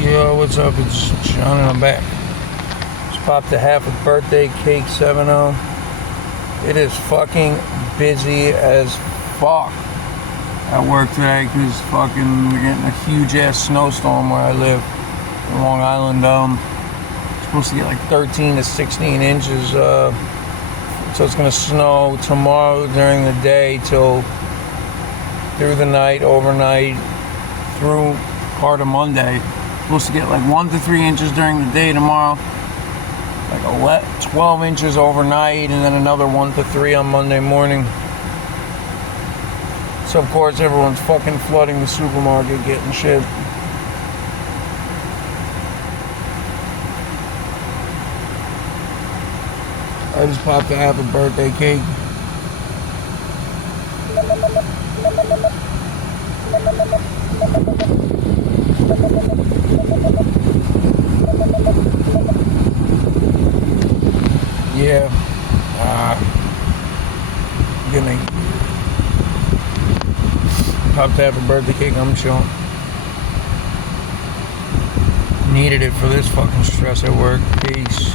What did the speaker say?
Yo, what's up? It's John and I'm back. Just popped a half a birthday cake 7-0. It is fucking busy as fuck at work today because we're getting a huge ass snowstorm where I live in Long Island. Supposed to get like 13 to 16 inches. So it's gonna snow tomorrow during the day till through the night, overnight, through part of Monday. Supposed to get like 1 to 3 inches during the day tomorrow, like 12 inches overnight, and then another 1 to 3 on Monday morning. So of course everyone's fucking flooding the supermarket getting shit. I just popped a half a birthday cake. Yeah, gonna pop to have a birthday cake. I'm chilling. Needed it for this fucking stress at work. Peace.